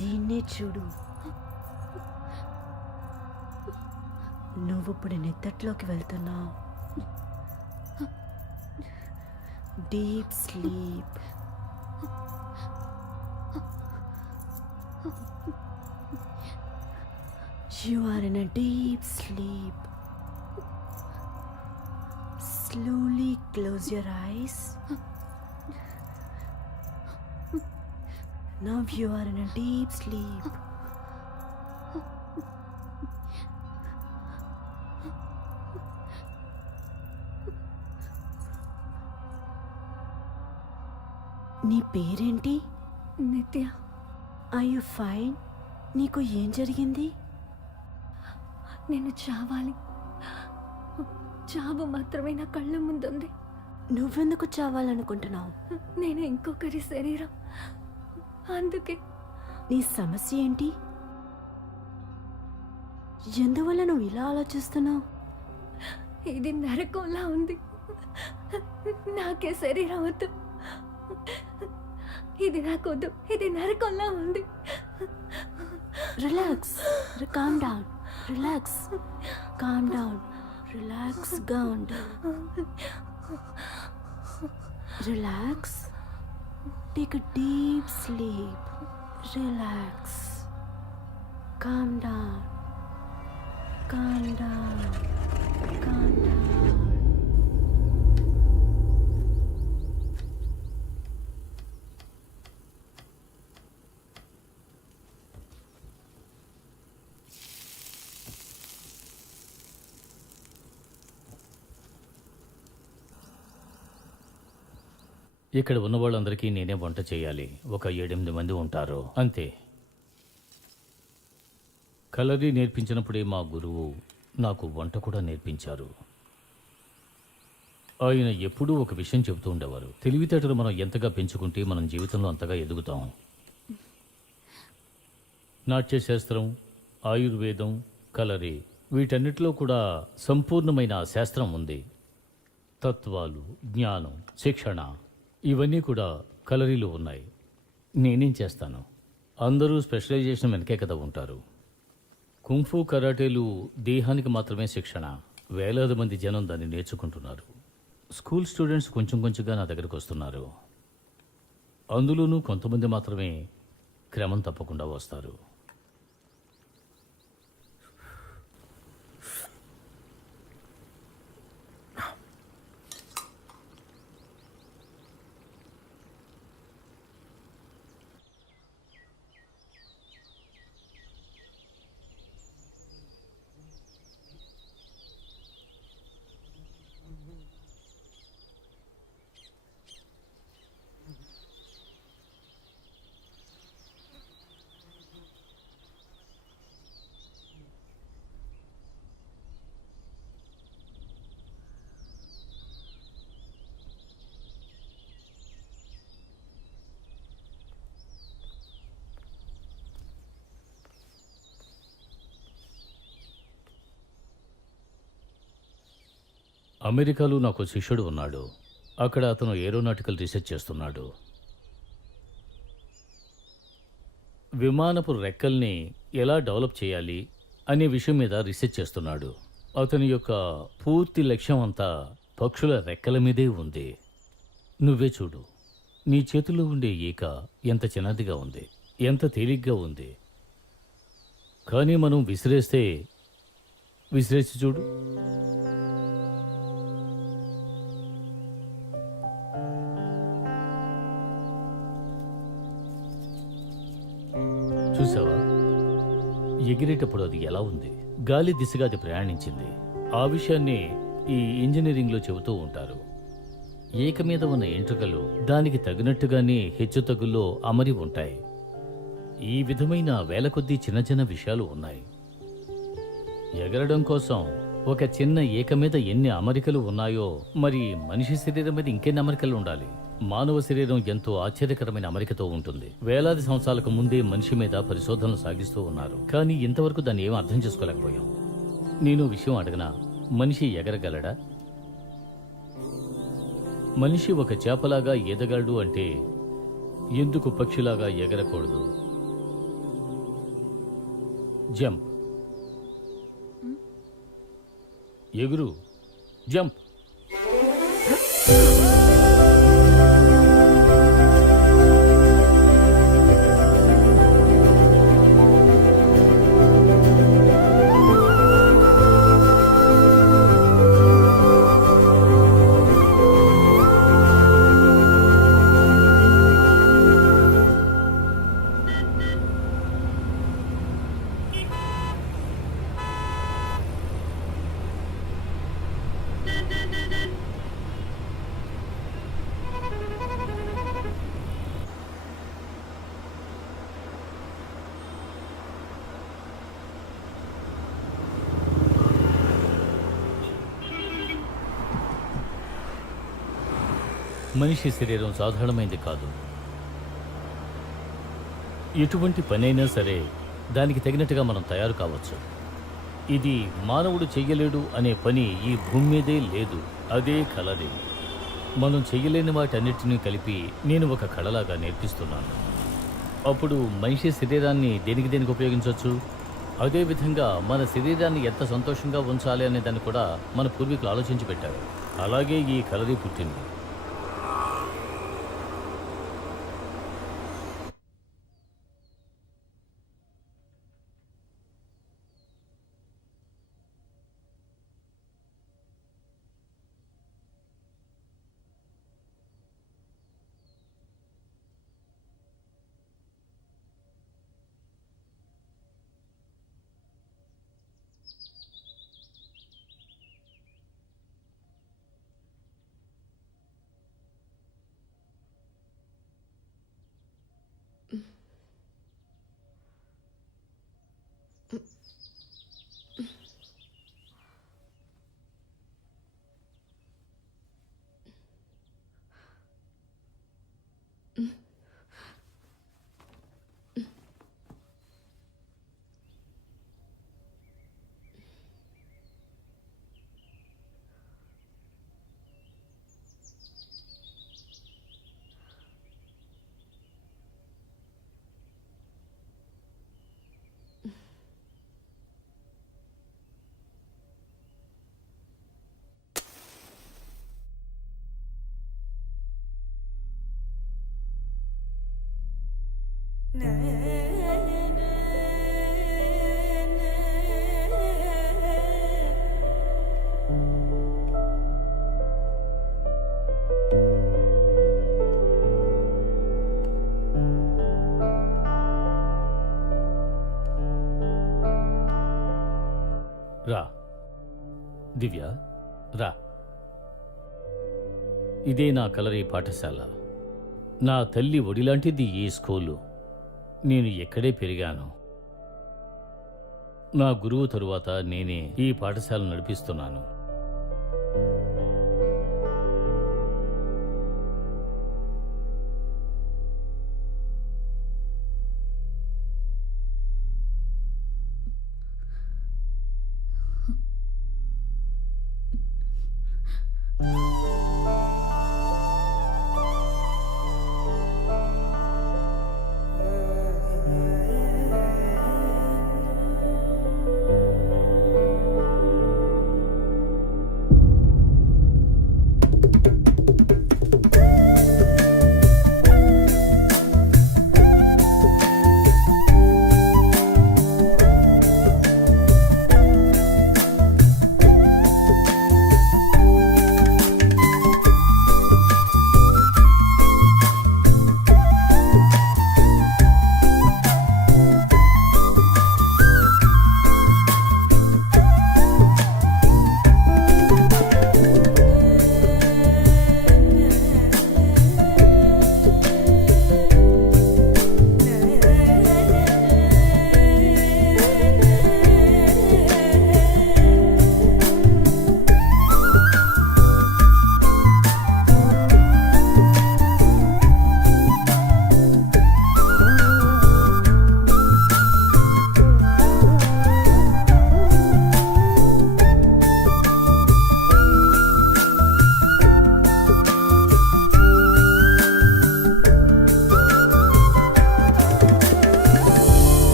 దీన్నే చూడు, నువ్విప్పుడు నిద్దట్లోకి వెళ్తున్నావు. Deep sleep. You are in a deep sleep. Slowly close your eyes. Now you are in a deep sleep. నీ పేరేంటి? నిత్య. Are you fine? నీకు ఏం జరిగింది? నేను చావాలి. చావు మాత్రమే నా కళ్ళ ముందుంది. నువ్వెందుకు చావాలనుకుంటున్నావు? నేను ఇంకొకరి శరీరం, అందుకే. నీ సమస్య ఏంటి? ఎందువల్ల నువ్వు ఇలా ఆలోచిస్తున్నావు? ఇది నరకంలా ఉంది. నాకే శరీరం వద్దు. ఇది నాకొద్దు. ఇది నరకంలా ఉంది. Relax. Calm down. Relax. Calm down. Relax గా ఉండు. Relax. Take a deep sleep. Relax. Calm down. Calm down. Calm down. ఇక్కడ ఉన్న వాళ్ళందరికీ నేనే వంట చేయాలి. ఒక 7-8 మంది ఉంటారు అంతే. కలరీ నేర్పించినప్పుడే మా గురువు నాకు వంట కూడా నేర్పించారు. ఆయన ఎప్పుడూ ఒక విషయం చెబుతూ ఉండేవారు, తెలివితేటలు మనం ఎంతగా పెంచుకుంటే మనం జీవితంలో అంతగా ఎదుగుతాం. నాట్యశాస్త్రం, ఆయుర్వేదం, కలరీ వీటన్నిటిలో కూడా సంపూర్ణమైన శాస్త్రం ఉంది. తత్వాలు, జ్ఞానం, శిక్షణ ఇవన్నీ కూడా కలరీలో ఉన్నాయి. నేనేం చేస్తాను? అందరూ స్పెషలైజేషన్ వెనకే కదా ఉంటారు. కుంఫు, కరాటేలు దేహానికి మాత్రమే శిక్షణ. వేలాది మంది జనం దాన్ని నేర్చుకుంటున్నారు. స్కూల్ స్టూడెంట్స్ కొంచెం కొంచెంగా నా దగ్గరకు వస్తున్నారు. అందులోనూ కొంతమంది మాత్రమే క్రమం తప్పకుండా వస్తారు. అమెరికాలో నాకు శిష్యుడు ఉన్నాడు. అక్కడ అతను ఏరోనాటికల్ రీసెర్చ్ చేస్తున్నాడు. విమానపు రెక్కల్ని ఎలా డెవలప్ చేయాలి అనే విషయం మీద రీసెర్చ్ చేస్తున్నాడు. అతని యొక్క పూర్తి లక్ష్యం అంతా పక్షుల రెక్కల మీదే ఉంది. నువ్వే చూడు, నీ చేతిలో ఉండే ఈక ఎంత చిన్నదిగా ఉంది, ఎంత తేలిగ్గా ఉంది. కానీ మనం విసిరేసి చూడు. చూసావా, ఎగిరేటప్పుడు అది ఎలా ఉంది? గాలి దిశగా అది ప్రయాణించింది. ఆ విషయాన్ని ఈ ఇంజనీరింగ్లో చెబుతూ ఉంటారు. ఈక మీద ఉన్న ఎంట్రుకలు దానికి తగినట్టుగానే హెచ్చుతగుల్లో అమరి ఉంటాయి. ఈ విధమైన వేల కొద్దీ చిన్న చిన్న విషయాలు ఉన్నాయి. ఎగరడం కోసం ఒక చిన్న ఈక మీద ఎన్ని అమరికలు ఉన్నాయో మరి మనిషి శరీరం మీద ఇంకెన్ని అమరికలు ఉండాలి? మానవ శరీరం ఎంతో ఆశ్చర్యకరమైన అమరికతో ఉంటుంది. వేలాది సంవత్సరాలకు ముందే మనిషి మీద పరిశోధనలు సాగిస్తూ ఉన్నారు, కానీ ఇంతవరకు దాన్ని ఏం అర్థం చేసుకోలేకపోయాం. నేను విషయం అడగనా, మనిషి ఎగరగలడా? మనిషి ఒక చేపలాగా ఈదగలడు అంటే ఎందుకు పక్షిలాగా ఎగరకూడదు? జంప్, ఎగురు, జంప్. మనిషి శరీరం సాధారణమైంది కాదు. ఎటువంటి పనైనా సరే దానికి తగినట్టుగా మనం తయారు కావచ్చు. ఇది మానవుడు చెయ్యలేడు అనే పని ఈ భూమి మీదే లేదు. అదే కళది. మనం చెయ్యలేని వాటన్నిటినీ కలిపి నేను ఒక కళలాగా నేర్పిస్తున్నాను. అప్పుడు మనిషి శరీరాన్ని దేనికి ఉపయోగించవచ్చు. అదేవిధంగా మన శరీరాన్ని ఎంత సంతోషంగా ఉంచాలి అనే దాన్ని కూడా మన పూర్వీకులు ఆలోచించి పెట్టారు. అలాగే ఈ కళది పుట్టింది. రా దివ్య, రా. ఇదే నా కలరీ పాఠశాల. నా తల్లి ఒడిలాంటిది ఈ స్కూలు. నేను ఎక్కడే పెరిగాను. నా గురువు తరువాత నేనే ఈ పాఠశాల నడిపిస్తున్నాను.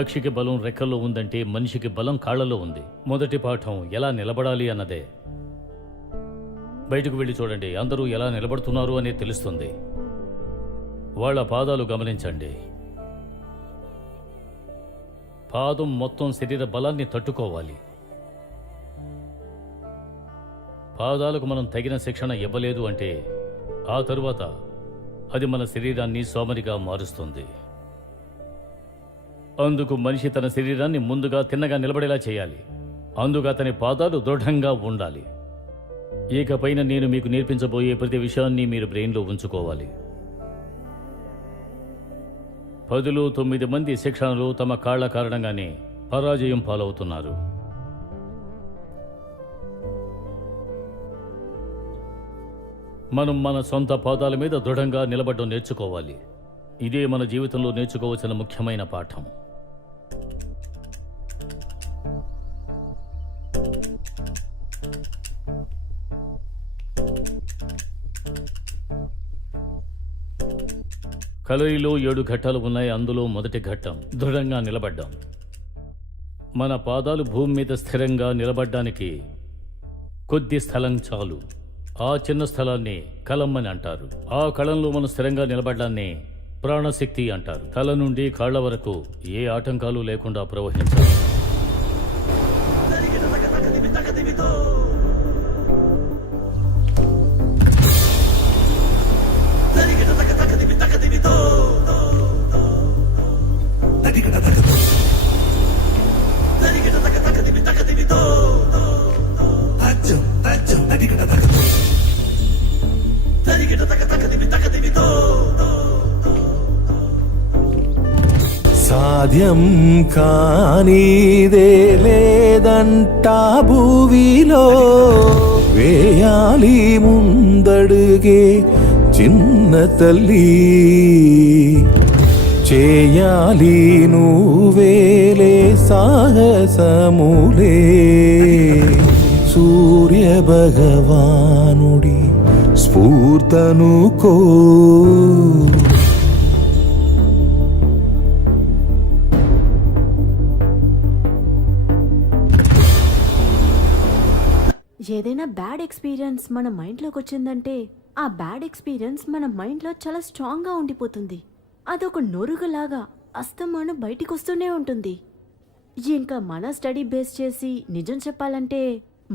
పక్షికి బలం రెక్కల్లో ఉందంటే మనిషికి బలం కాళ్లలో ఉంది. మొదటి పాఠం ఎలా నిలబడాలి అన్నదే. బయటకు వెళ్ళి చూడండి, అందరూ ఎలా నిలబడుతున్నారు అనేది తెలుస్తుంది. వాళ్ళ పాదాలు గమనించండి. పాదం మొత్తం శరీర బలాన్ని తట్టుకోవాలి. పాదాలకు మనం తగిన శిక్షణ ఇవ్వలేదు అంటే ఆ తరువాత అది మన శరీరాన్ని సోమరిగా మారుస్తుంది. అందుకు మనిషి తన శరీరాన్ని ముందుగా తిన్నగా నిలబడేలా చేయాలి. అందుకు అతని పాదాలు దృఢంగా ఉండాలి. ఇకపైన నేను మీకు నేర్పించబోయే ప్రతి విషయాన్ని మీరు బ్రెయిన్లో ఉంచుకోవాలి. 10లో 9 మంది శిక్షణలు తమ కాళ్ల కారణంగానే పరాజయం పాలవుతున్నారు. మనం మన సొంత పాదాల మీద దృఢంగా నిలబడడం నేర్చుకోవాలి. ఇదే మన జీవితంలో నేర్చుకోవాల్సిన ముఖ్యమైన పాఠం. కలయిలో 7 ఘట్టాలు ఉన్నాయి. అందులో మొదటి ఘట్టం దృఢంగా నిలబడ్డాం. మన పాదాలు భూమి మీద స్థిరంగా నిలబడ్డానికి కొద్ది స్థలం చాలు. ఆ చిన్న స్థలాన్ని కలం అని అంటారు. ఆ కళంలో మనం స్థిరంగా నిలబడ్డాన్ని ప్రాణశక్తి అంటారు. తల నుండి కాళ్ల వరకు ఏ ఆటంకాలు లేకుండా ప్రవహించాలి. సాధ్యం కానిదే లేదంటా భూవిలో, వేయాలి ముందడుగే చిన్న తల్లి, చేయాలి నువ్వేలే సాహసములే, సూర్య భగవానుడి స్ఫూర్తనుకో. ఏదైనా బ్యాడ్ ఎక్స్పీరియన్స్ మన మైండ్లోకి వచ్చిందంటే ఆ బ్యాడ్ ఎక్స్పీరియన్స్ మన మైండ్లో చాలా స్ట్రాంగ్గా ఉండిపోతుంది. అదొక నొరుగులాగా అస్తమానం బయటికి వస్తూనే ఉంటుంది. ఇంకా మన స్టడీ బేస్ చేసి నిజం చెప్పాలంటే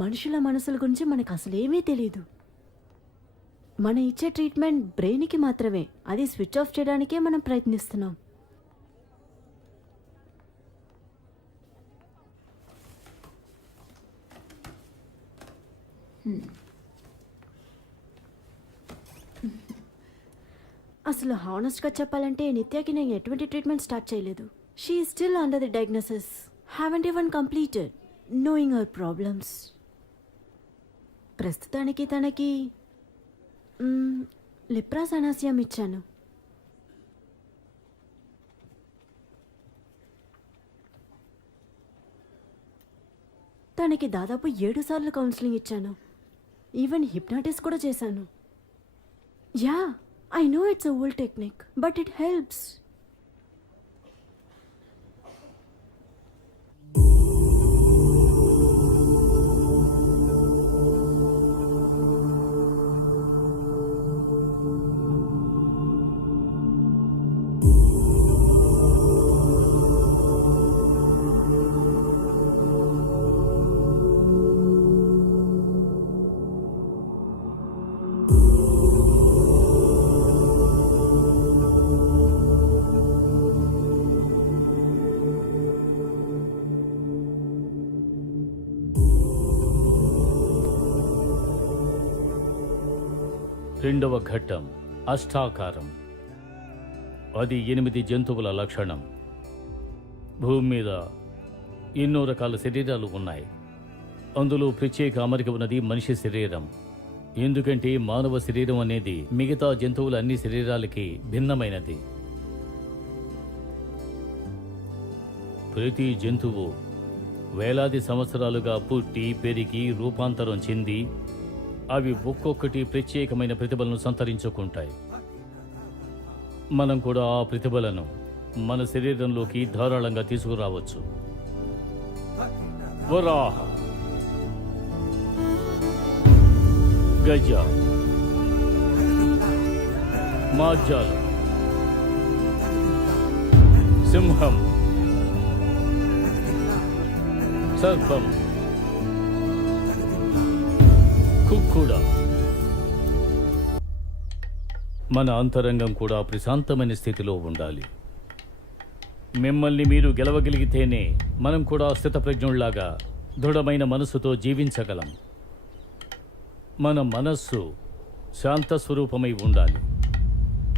మనుషుల మనసుల గురించి మనకు అసలేమీ తెలియదు. మన ఇచ్చే ట్రీట్మెంట్ బ్రెయిన్కి మాత్రమే. అది స్విచ్ ఆఫ్ చేయడానికే మనం ప్రయత్నిస్తున్నాం. అసలు హానెస్ట్గా చెప్పాలంటే నిత్యాకి నేను ఎటువంటి ట్రీట్మెంట్ స్టార్ట్ చేయలేదు. She still under the diagnosis. Haven't even completed knowing our problems. ప్రస్తుతానికి తనకి లిప్రాసనాసియం ఇచ్చాను. తనకి దాదాపు 7 సార్లు కౌన్సిలింగ్ ఇచ్చాను. ఈవెన్ హిప్నాటిస్ కూడా చేశాను. Yeah, I know it's a old technique, but it helps. రెండవ ఘట్టం అష్టాకారం. అది 8 జంతువుల లక్షణం. భూమి మీద ఎన్నో రకాల శరీరాలు ఉన్నాయి. అందులో ప్రత్యేక అమరిక ఉన్నది మనిషి శరీరం. ఎందుకంటే మానవ శరీరం అనేది మిగతా జంతువుల అన్ని శరీరాలకి భిన్నమైనది. ప్రతి జంతువు వేలాది సంవత్సరాలుగా పుట్టి పెరిగి రూపాంతరం చెంది అవి ఒక్కొక్కటి ప్రత్యేకమైన ప్రతిభలను సంతరించుకుంటాయి. మనం కూడా ఆ ప్రతిభలను మన శరీరంలోకి ధారాళంగా తీసుకురావచ్చు. వరాహ, గజ, మాజాలం, సింహం, సర్పం, కుక్కుడ. మన అంతరంగం కూడా ప్రశాంతమైన స్థితిలో ఉండాలి. మిమ్మల్ని మీరు గెలవగలిగితేనే మనం కూడా స్థితప్రజ్ఞుల్లాగా దృఢమైన మనస్సుతో జీవించగలం. మన మనస్సు శాంత స్వరూపమై ఉండాలి.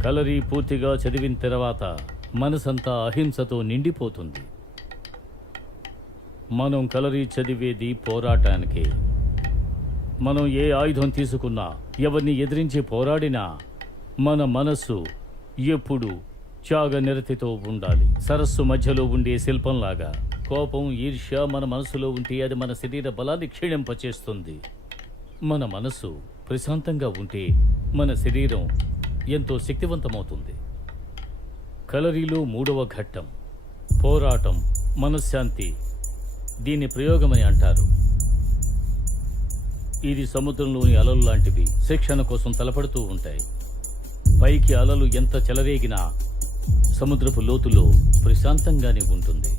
కలరి పూర్తిగా చదివిన తర్వాత మనసంతా అహింసతో నిండిపోతుంది. మనం కలరి చదివేది పోరాటానికే. మనం ఏ ఆయుధం తీసుకున్నా, ఎవరిని ఎదిరించి పోరాడినా మన మనస్సు ఎప్పుడు త్యాగ నిరతితో ఉండాలి. సరస్సు మధ్యలో ఉండే శిల్పంలాగా. కోపం, ఈర్ష్య మన మనసులో ఉంటే అది మన శరీర బలాన్ని క్షీణింపచేస్తుంది. మన మనస్సు ప్రశాంతంగా ఉంటే మన శరీరం ఎంతో శక్తివంతమవుతుంది. కలరిలో 3వ ఘట్టం పోరాటం, మనశ్శాంతి. దీని ప్రయోగమని అంటారు. ఇది సముద్రంలోని అలలు లాంటివి. శిక్షణ కోసం తలపడుతూ ఉంటాయి. పైకి అలలు ఎంత చెలరేగినా సముద్రపు లోతులో ప్రశాంతంగానే ఉంటుంది.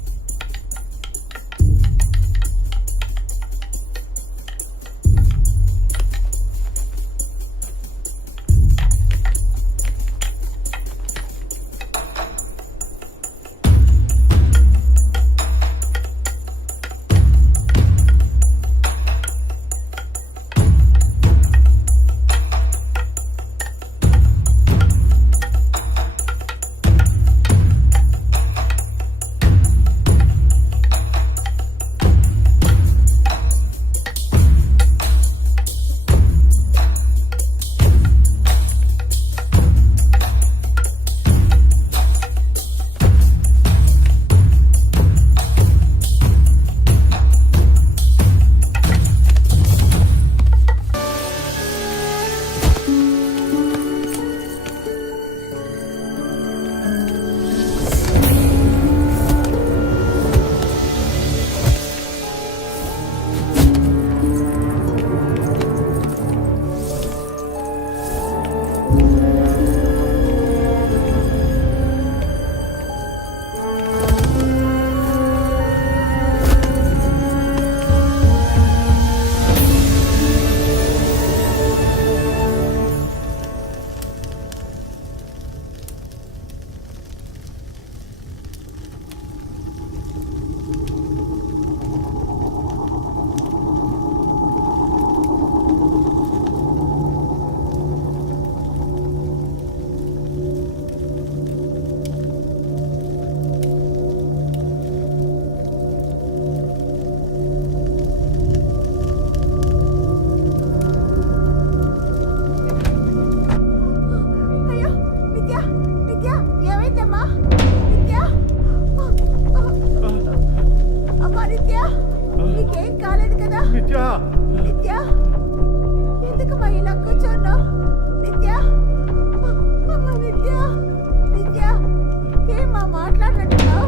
మాట్లాడినట్టున్నావు.